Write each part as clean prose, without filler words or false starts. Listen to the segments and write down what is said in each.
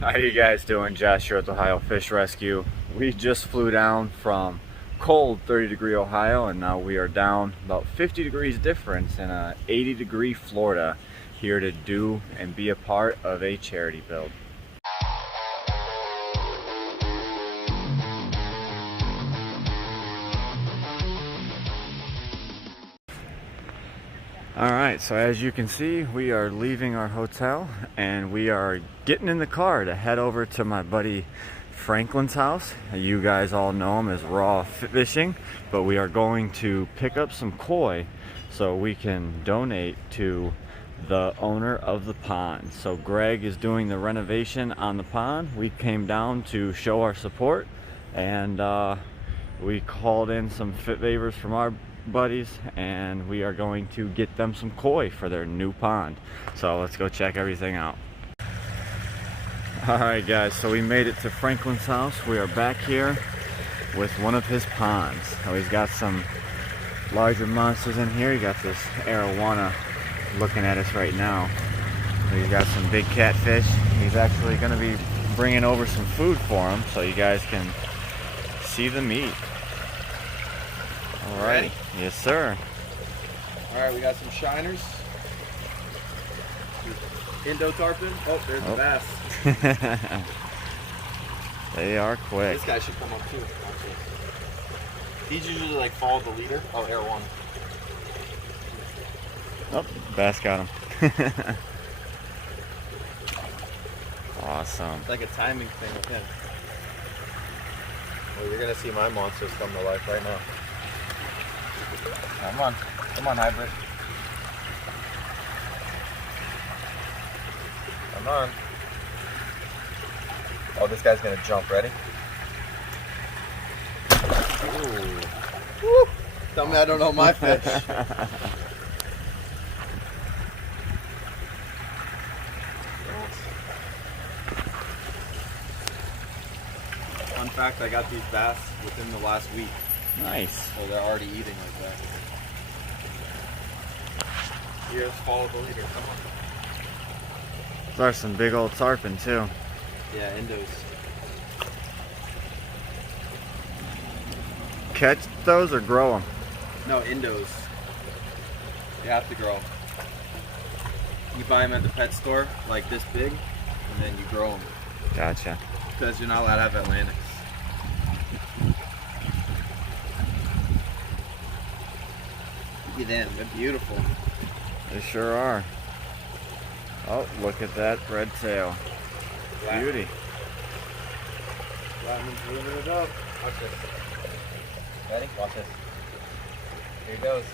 How you guys doing? Josh here with Ohio Fish Rescue. We just flew down from cold 30-degree Ohio, and now we are down about 50 degrees difference in 80-degree Florida, here to do and be a part of a charity build. Alright, so as you can see, we are leaving our hotel and we are getting in the car to head over to my buddy Franklin's house. You guys all know him as Raw Fishing, but we are going to pick up some koi so we can donate to the owner of the pond. So Greg is doing the renovation on the pond. We came down to show our support, and we called in some favors from our buddies, and we are going to get them some koi for their new pond. So let's go check everything out. Alright guys, so we made it to Franklin's house. We are back here with one of his ponds. So he's got some larger monsters in here. He got this arowana looking at us right now. He's got some big catfish. He's actually going to be bringing over some food for them so you guys can see the meat. All right. Yes, sir. All right, we got some shiners. Indo tarpon. Oh, there's the bass. They are quick. This guy should come up too. These usually like follow the leader. Oh, air one. Oh, bass got him. Awesome. It's like a timing thing with him. Well, you're gonna see my monsters come to life right now. Come on, hybrid. Come on. Oh, this guy's gonna jump. Ready? Ooh. Woo. Tell me I don't know my fish. Fun fact, I got these bass within the last week. Nice. So they're already eating like that. Here's follow the leader. Come on. Those are some big old tarpon too. Yeah, Indos. Catch those or grow them? No, Indos. You have to grow them. You buy them at the pet store, like this big, and then you grow them. Gotcha. Because you're not allowed to have Atlantics. Look at them, they're beautiful. They sure are. Oh, look at that red tail. Beauty. Blackman's moving it up. Watch this. Ready? Watch this. Here he goes.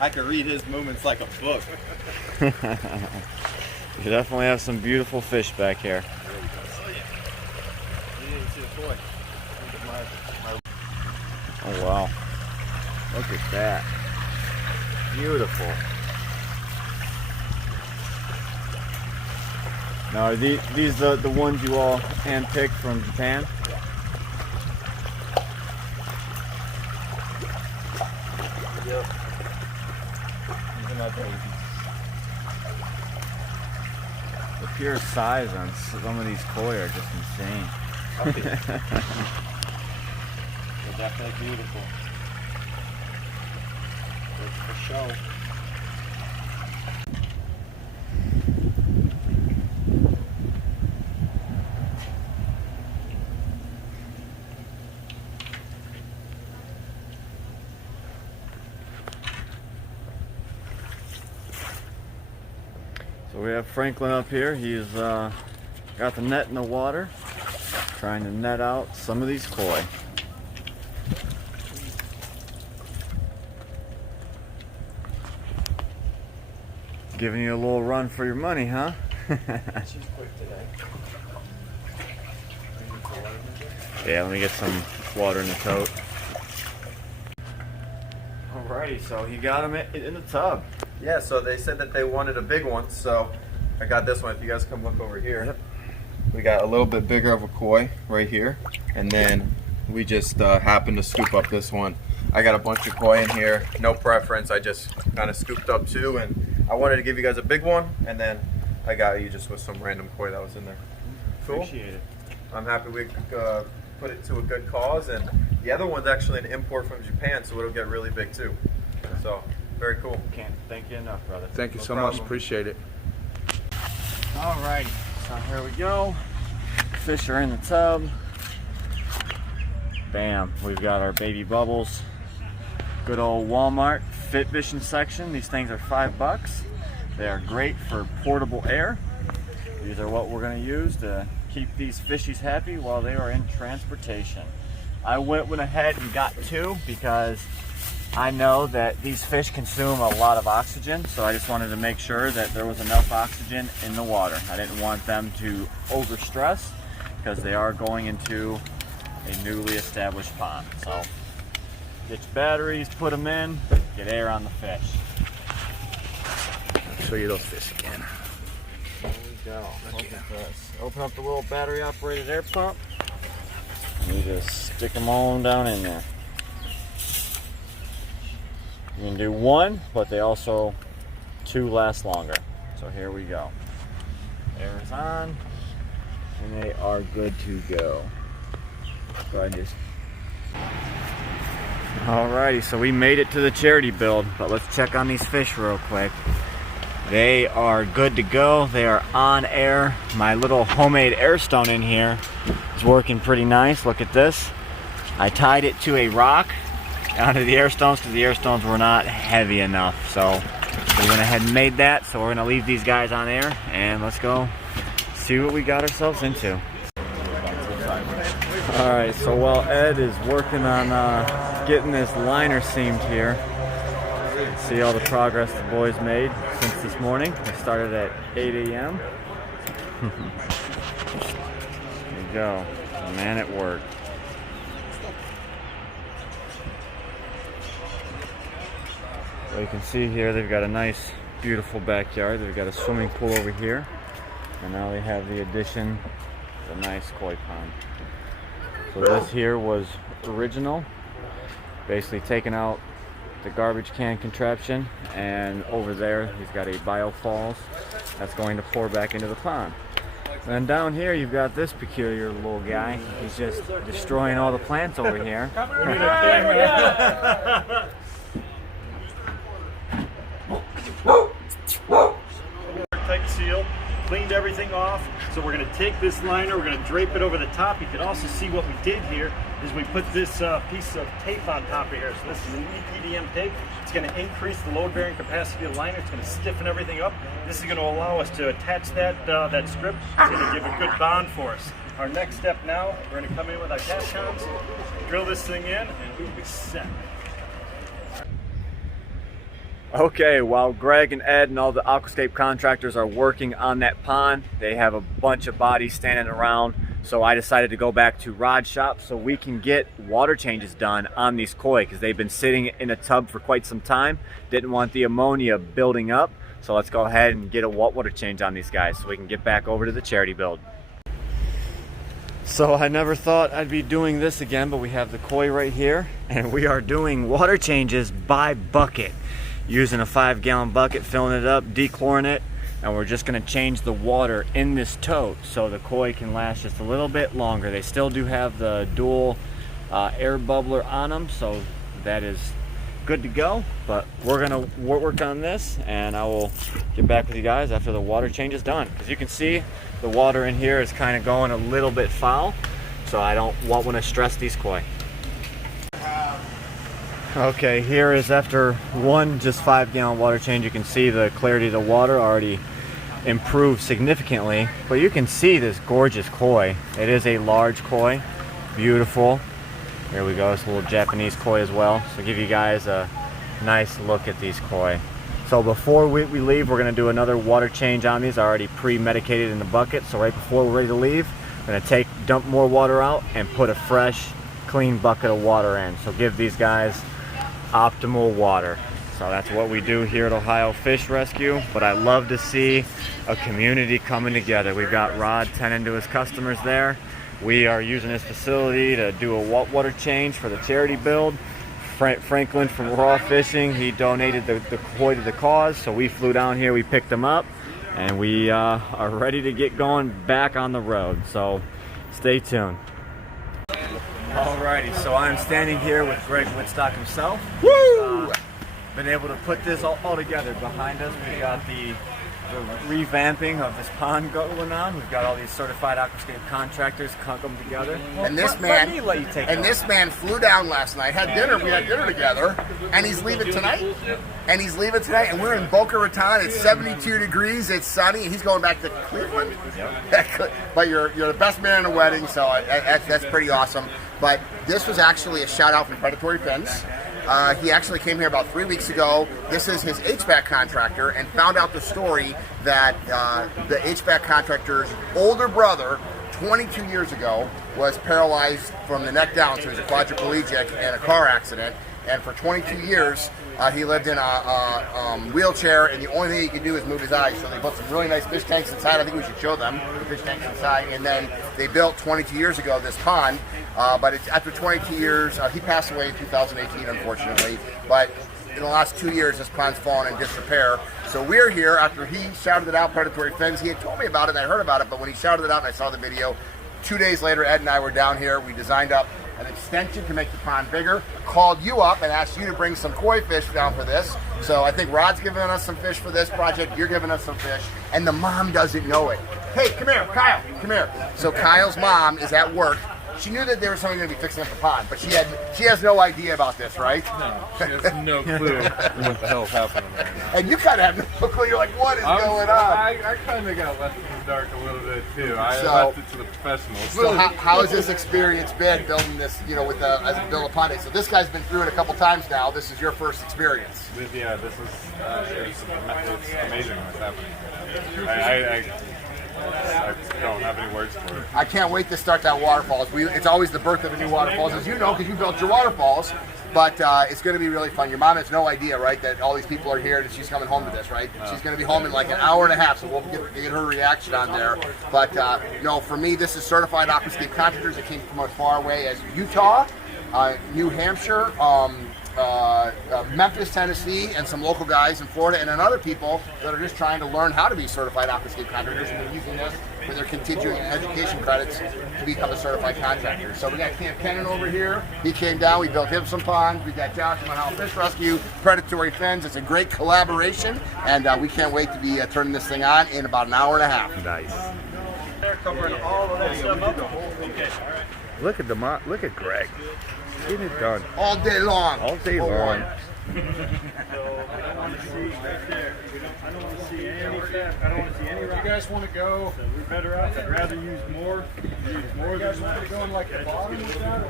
I could read his movements like a book. You definitely have some beautiful fish back here. Oh, yeah. You didn't see the koi. Oh wow. Look at that. Beautiful. Now are these the ones you all handpicked from Japan? Yep. These are my babies. The pure size on some of these koi are just insane. They're definitely beautiful. It's for show. So we have Franklin up here. He's got the net in the water, trying to net out some of these koi. Giving you a little run for your money, huh? She's quick today. Yeah, let me get some water in the tote. Alrighty, so you got him in the tub. Yeah, so they said that they wanted a big one, so I got this one. If you guys come look over here, Yep. We got a little bit bigger of a koi right here, and then we just happened to scoop up this one. I got a bunch of koi in here, no preference. I just kind of scooped up two, and I wanted to give you guys a big one, and then I got you just with some random koi that was in there. Cool. Appreciate it. I'm happy we put it to a good cause, and the other one's actually an import from Japan, so it'll get really big too. So very cool. Can't thank you enough, brother. Thank you No so problem. much. Appreciate it. Alrighty, so here we go. Fish are in the tub. Bam, we've got our baby bubbles. Good old Walmart fit fishing section. These things are $5. They are great for portable air. These are what we're going to use to keep these fishies happy while they are in transportation. I went ahead and got 2 because I know that these fish consume a lot of oxygen, so I just wanted to make sure that there was enough oxygen in the water. I didn't want them to overstress because they are going into a newly established pond. So get your batteries, put them in, get air on the fish. I'll show you those fish again. There we go. Look at this. Open up the little battery operated air pump. And you just stick them on down in there. You can do 1, but they also 2 last longer. So here we go. Air is on, and they are good to go. So I just. Alrighty, so we made it to the charity build, but let's check on these fish real quick. They are good to go. They are on air. My little homemade air stone in here is working pretty nice. Look at this. I tied it to a rock onto the air stones because the air stones were not heavy enough. So we went ahead and made that. So we're gonna leave these guys on air and let's go see what we got ourselves into. All right, so while Ed is working on getting this liner seamed here, see all the progress the boys made since this morning. We started at 8 a.m. There you go. Man at work. So you can see here they've got a nice, beautiful backyard. They've got a swimming pool over here. And now they have the addition of a nice koi pond. So this here was original. Basically taking out the garbage can contraption, and over there he's got a biofalls that's going to pour back into the pond. And then down here you've got this peculiar little guy. He's just destroying all the plants over here. Tight seal, cleaned everything off. So we're going to take this liner, we're going to drape it over the top. You can also see what we did here is we put this piece of tape on top of here. So this is an EPDM tape. It's going to increase the load bearing capacity of the liner. It's going to stiffen everything up. This is going to allow us to attach that strip. It's going to give a good bond for us. Our next step now, we're going to come in with our Capcons, drill this thing in, and we'll be set. Okay, while Greg and Ed and all the Aquascape contractors are working on that pond, they have a bunch of bodies standing around. So I decided to go back to Rod Shop so we can get water changes done on these koi because they've been sitting in a tub for quite some time. Didn't want the ammonia building up. So let's go ahead and get a water change on these guys so we can get back over to the charity build. So I never thought I'd be doing this again, but we have the koi right here and we are doing water changes by bucket. Using a 5-gallon bucket, filling it up, dechloring it, and we're just going to change the water in this tote so the koi can last just a little bit longer. They still do have the dual air bubbler on them, so that is good to go. But we're going to work on this, and I will get back with you guys after the water change is done. As you can see, the water in here is kind of going a little bit foul, so I don't want to stress these koi. Okay, here is after one just 5-gallon water change. You can see the clarity of the water already improved significantly, but you can see this gorgeous koi. It is a large koi, beautiful. Here we go, it's a little Japanese koi as well. So give you guys a nice look at these koi. So before we leave, we're gonna do another water change on these. I already pre-medicated in the bucket, so right before we're ready to leave, we're gonna dump more water out and put a fresh, clean bucket of water in. So give these guys optimal water. So that's what we do here at Ohio Fish Rescue, but I love to see a community coming together. We've got Rod tending to his customers there. We are using this facility to do a water change for the charity build. Franklin from Raw Fishing, he donated the koi to the cause, so we flew down here, we picked them up, and we are ready to get going back on the road, so stay tuned. Alrighty, so I'm standing here with Greg Wittstock himself. Woo! Been able to put this all together. Behind us, we got the revamping of this pond going on. We've got all these certified Aquascape contractors come together. And this Let me let you take and over. this man flew down last night, had dinner, we had dinner together, and he's leaving tonight. And he's leaving tonight, and we're in Boca Raton. It's 72 degrees, it's sunny, and he's going back to Cleveland. Yep. But you're the best man in a wedding, so that's pretty awesome. But this was actually a shout out from Predatory Fins. He actually came here about 3 weeks ago. This is his HVAC contractor, and found out the story that the HVAC contractor's older brother, 22 years ago, was paralyzed from the neck down, so he was a quadriplegic in a car accident. And for 22 years, he lived in a wheelchair, and the only thing he could do is move his eyes. So they built some really nice fish tanks inside. I think we should show them the fish tanks inside. And then they built 22 years ago this pond. But it's after 22 years, he passed away in 2018, unfortunately. But in the last 2 years, this pond's fallen in disrepair. So we're here after he shouted it out, Predatory Fins. He had told me about it, and I heard about it. But when he shouted it out and I saw the video, 2 days later, Ed and I were down here. We designed up an extension to make the pond bigger, called you up and asked you to bring some koi fish down for this. So I think Rod's giving us some fish for this project, you're giving us some fish, and the mom doesn't know it. Hey, come here, Kyle, come here. So Kyle's mom is at work. She knew that there was something going to be fixing up the pond, but she has no idea about this, right? No, she has no clue what the hell's happening right now. And you kind of have no clue. You're like, what is going on? I kind of got left in the dark a little bit too. I left it to the professionals. So how has this experience been building this, with as a build a pond? So this guy's been through it a couple times now. This is your first experience. This is it's amazing what's happening. I don't have any words for it. I can't wait to start that waterfalls. It's always the birth of a new waterfalls, as you know, because you built your waterfalls. But it's going to be really fun. Your mom has no idea, right, that all these people are here and she's coming home to this, right? No. She's going to be home in like an hour and a half, so we'll get her reaction on there. But, for me, this is certified Aquascape contractors that came from as far away as Utah, New Hampshire, Memphis, Tennessee, and some local guys in Florida, and then other people that are just trying to learn how to be certified Aquascape contractors, and they're using this for their continuing education credits to become a certified contractor. So we got Camp Kenan over here. He came down. We built him some ponds. We got Josh from Ohio Fish Rescue, Predatory Fins. It's a great collaboration, and we can't wait to be turning this thing on in about an hour and a half. Nice. They're covering all of that stuff up. Okay, all right. Look at Greg. Getting it done. All day long. All day long. So I don't want to see right there. I don't want to see any fat. I don't want to see any rock. You guys want to go? So we're better off. I'd rather use more. Use more You guys than want less. to go in like the bottom with that?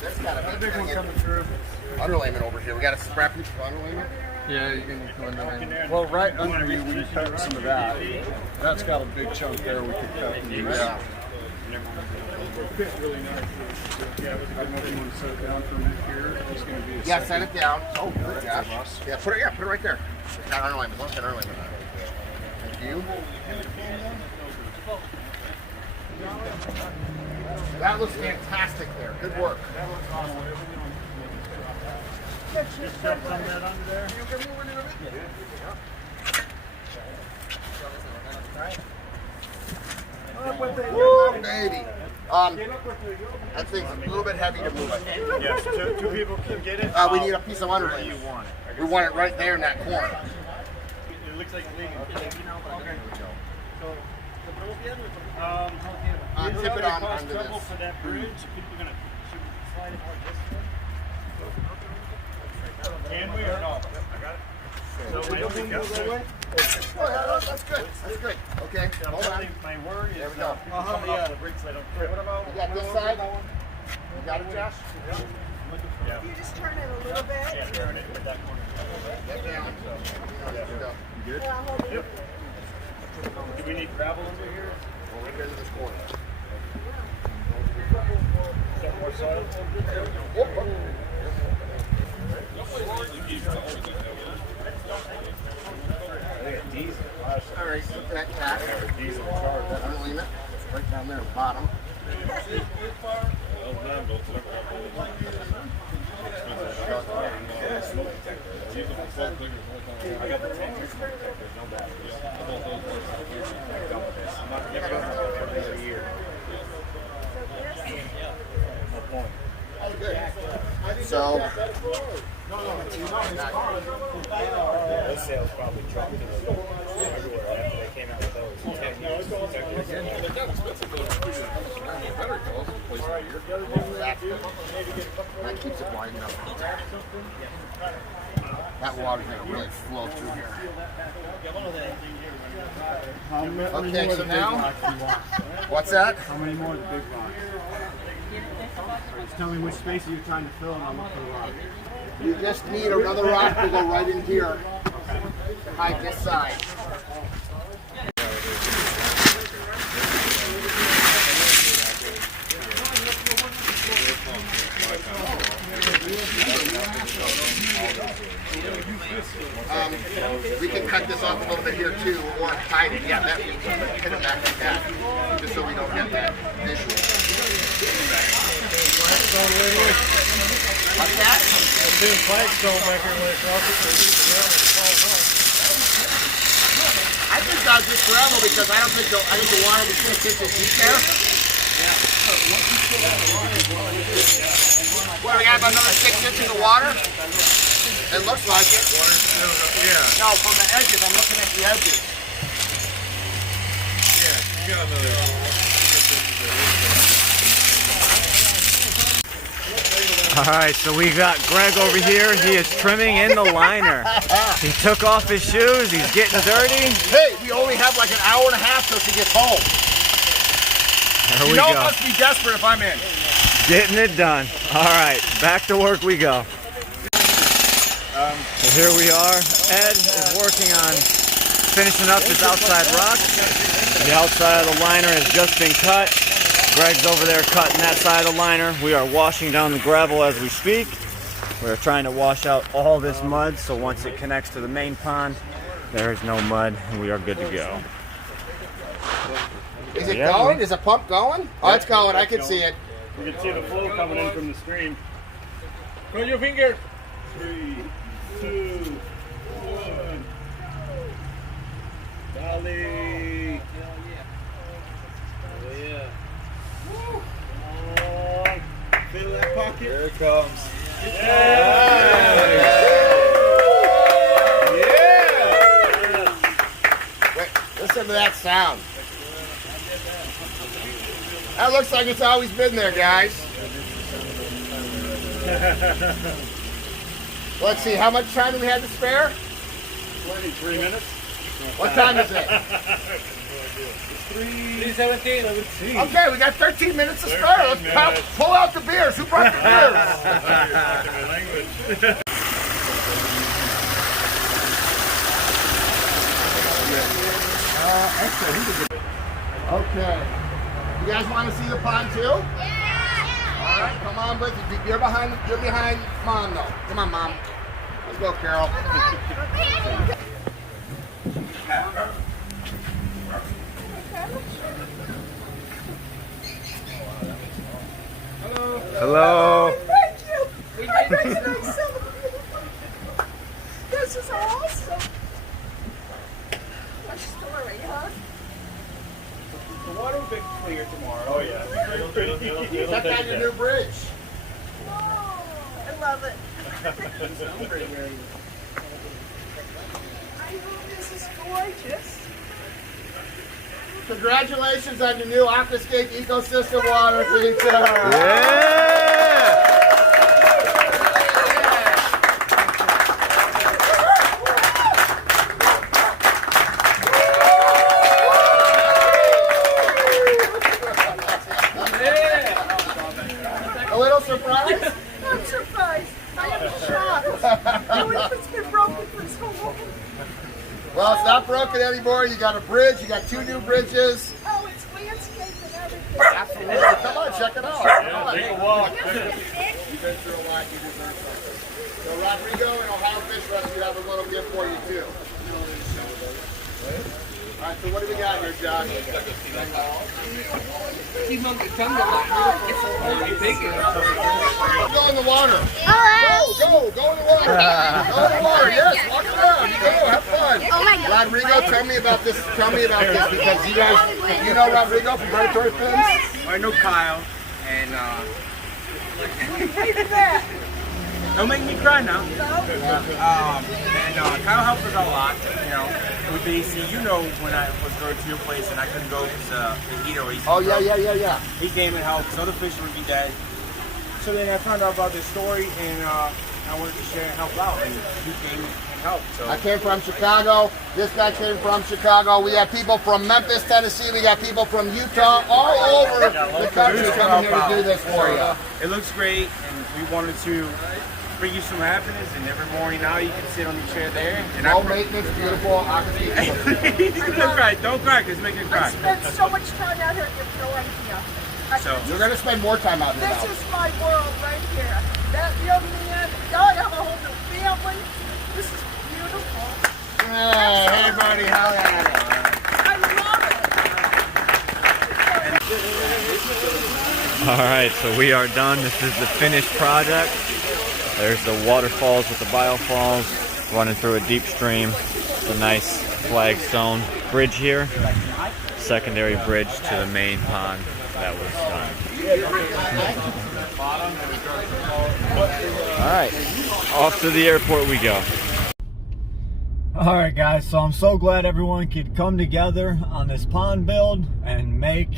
That's got a Big one coming through. underlayment over here. We got a scrap piece of underlayment. Yeah, you can go in there. Well, right under you, we cut some of that. That's got a big chunk there we could cut and use. Yeah. Fit really nice. Yeah, I don't know if you want to set it down for a minute here. It's going to be a Yeah, second. set it down. Oh, good gosh. Yeah, put it right there. That underlayment. Look at underlayment. Thank you. That looks fantastic there. Good work. Just dump some of that under there. Woo, baby. That thing's a little bit heavy to move. Yes, two people can get it. We need a piece of underlayment. You want it. We want it right there in that corner. It looks like leaning. Tip it on under this. For that bridge, people are gonna slide it like this. Can we or no? I got it. So my only guess. Oh, yeah, that's good. That's good. Okay, hold on. My worry is There we go. coming off the bricks. I don't care. What about? You got this side? You got it, Josh? Yeah. You just turn it a little bit. Yeah, turn it with that corner. Get down. There you go. Good. Yeah, hold it. Yep. Do we need gravel under here? Well, right here to this corner. Is that more soil? All right, put that cat. Diesel charge. That underlayment. Right down there at the bottom. So, Those sales probably dropped everywhere after they came out with those. 10 years. that keeps it wide enough. That water's gonna really flow through here. Okay, so now, what's that? How many more of the big rocks? Just tell me which space you're trying to fill and I'll look for the rock. You just need another rock to go right in here to hide this side. We can cut this off a little bit here too, or hide it. Yeah, that we can hit it back like that, just so we don't get that visual. What's that? I think I'll just gravel because I don't think the water will be 6 inches deep there. What, we got about another 6 inches of water? It looks like it. Yeah. No, from the edges. I'm looking at the edges. Yeah, you got another. All right, so we got Greg over here. He is trimming in the liner. He took off his shoes. He's getting dirty. Hey, we only have like an hour and a half till she gets home. There we You know, go. it must be desperate if I'm in. Getting it done. All right, back to work we go. So here we are. Ed is working on finishing up his outside rock. The outside of the liner has just been cut. Greg's over there cutting that side of the liner. We are washing down the gravel as we speak. We're trying to wash out all this mud so once it connects to the main pond, there is no mud and we are good to go. Is it going? Is the pump going? Oh, it's going. I can see it. You can see the flow coming in from the stream. Put your finger. 3, 2, 1. Dolly. Oh yeah. Fill that pocket. Here it comes. Wait, listen to that sound. That looks like it's always been there, guys. Let's see, how much time do we have to spare? 23 minutes. What time is it? 3:17. I would see. Okay, we got 13 minutes to spare. Let's pull out the beers. Who brought the beers? Okay. You guys want to see the pond too? Yeah. All right, come on, but you're behind Mom though. Come on, Mom. Let's go, Carol. Hello. Thank you. This is awesome. What story, huh? The water will be clear tomorrow. Oh yeah. Check out your new bridge. Oh, I love it. I know this is gorgeous. Congratulations on your new Aquascape ecosystem water feature. Yeah. A little surprise? I'm surprised. I am shocked. I would have been broken for so long. Well, it's not broken anymore. You got a bridge. You got 2 new bridges. Oh, it's landscape and everything. Absolutely. Come on, check it out. Come on. Take a walk. You've been through a lot. You deserve something. So Rodrigo and Ohio Fish Rescue have a little gift for you too. All right, so what do we got here, Josh? Go in the water. Go in the water. Go in the water. Yes, walk around. You go. Have fun. Oh my God. Rodrigo, tell me about this. Tell me about this because you guys, you know Rodrigo from Predatory Fins? I know Kyle, and don't make me cry now. Kyle helped us a lot, you know, with the AC. You know, when I was going to your place and I couldn't go because the heater AC. Oh, yeah. He came and helped, so the fish would be dead. So then I found out about this story, and I wanted to share and help out, and he came and helped. So I came from Chicago. This guy came from Chicago. We have people from Memphis, Tennessee. We got people from Utah, all over the country coming here to do this for you. It looks great, and we wanted to bring you some happiness, and every morning now you can sit on the chair there. And No maintenance, beautiful Aquascape. Don't cry, because make it I cry. spent so much time out here, you have no idea. So You're going to spend more time out here now. This is my world right here. That young man, now I have a whole new family. This is beautiful. Hey, buddy, how are you? I love it. All right, so we are done. This is the finished project. There's the waterfalls with the biofalls running through a deep stream. It's a nice flagstone bridge here. Secondary bridge to the main pond that was done. All right, off to the airport we go. All right, guys, so I'm so glad everyone could come together on this pond build and make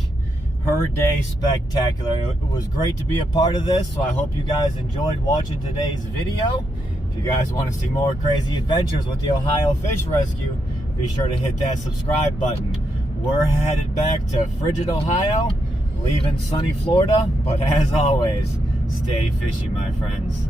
her day spectacular. It was great to be a part of this, so I hope you guys enjoyed watching today's video. If you guys want to see more crazy adventures with the Ohio Fish Rescue, be sure to hit that subscribe button. We're headed back to frigid Ohio, leaving sunny Florida, but as always, stay fishy, my friends.